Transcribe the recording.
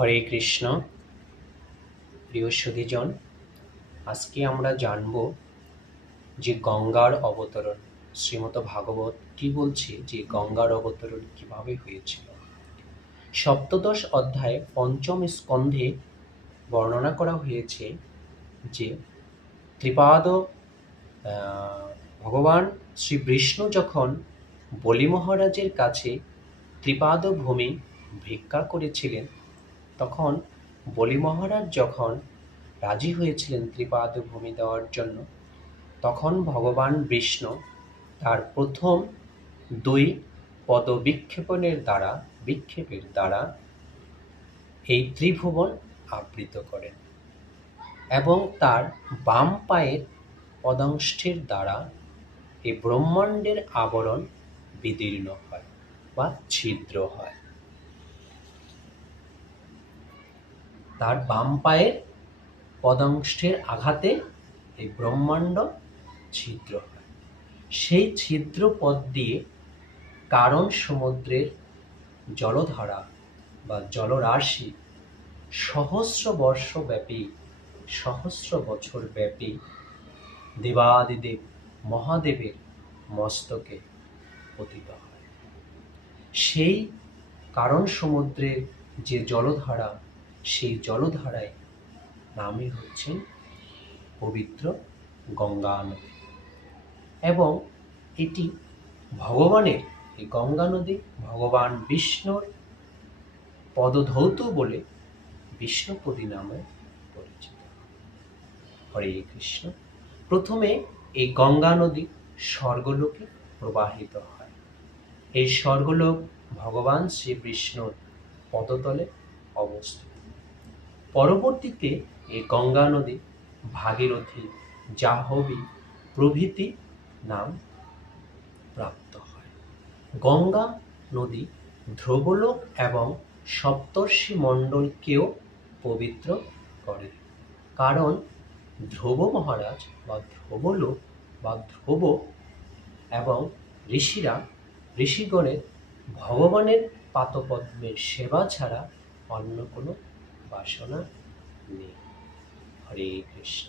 হরে কৃষ্ণ। প্রিয় সুধীজন, আজকে আমরা জানব যে গঙ্গার অবতরণ। শ্রীমদ্ ভাগবত কি বলছে যে গঙ্গার অবতরণ কিভাবে হয়েছিল। সপ্তদশ অধ্যায়ে পঞ্চম স্কন্ধে বর্ণনা করা হয়েছে যে ত্রিপাদ ভগবান শ্রী বিষ্ণু যখন বলি মহারাজের কাছে ত্রিপাদ ভূমি ভিক্ষা করেছিলেন, তখন বলি মহারাজ যখন রাজি হয়েছিলেন ত্রিপাদ ভূমি দেওয়ার জন্য, তখন ভগবান বিষ্ণু তার প্রথম 2 পদ বিক্ষেপের দ্বারা এই ত্রিভুবন আবৃত করেন এবং তার বাম পায়ের পদাংশের দ্বারা এই ব্রহ্মাণ্ডের আবরণ বিদীর্ণ হয় বা ছিদ্র হয়। তার বাম পায়ের পদাংশের আঘাতে এই ব্রহ্মাণ্ড ছিদ্র হয়। সেই ছিদ্র পথ দিয়ে কারণ সমুদ্রের জলধারা বা জলরাশি সহস্র বছর ব্যাপী দেবাদিদেব মহাদেবের মস্তকে পতিত হয়। সেই কারণ সমুদ্রের যে জলধারা, সেই জলধারায় নামই হচ্ছেন পবিত্র গঙ্গা নদী। এবং এটি ভগবানের, এই গঙ্গা নদী ভগবান বিষ্ণুর পদধৌত বলে বিষ্ণুপদী নামে পরিচিত। হরে কৃষ্ণ। প্রথমে এই গঙ্গা নদী স্বর্গলোকে প্রবাহিত হয়। এই স্বর্গলোক ভগবান শ্রী বিষ্ণুর পদতলে অবস্থিত। পরবর্তীতে এই গঙ্গা নদী ভাগীরথী, জাহ্নবী প্রভৃতি নাম প্রাপ্ত হয়। গঙ্গা নদী ধ্রুবলোক এবং সপ্তর্ষি মণ্ডলকেও পবিত্র করে, কারণ ধ্রুব মহারাজ বা ধ্রুবলোক বা ধ্রুব এবং ঋষিগণের ভগবানের পাদপদ্মের সেবা ছাড়া অন্য কোনো বাসনা নেই। হরে কৃষ্ণ।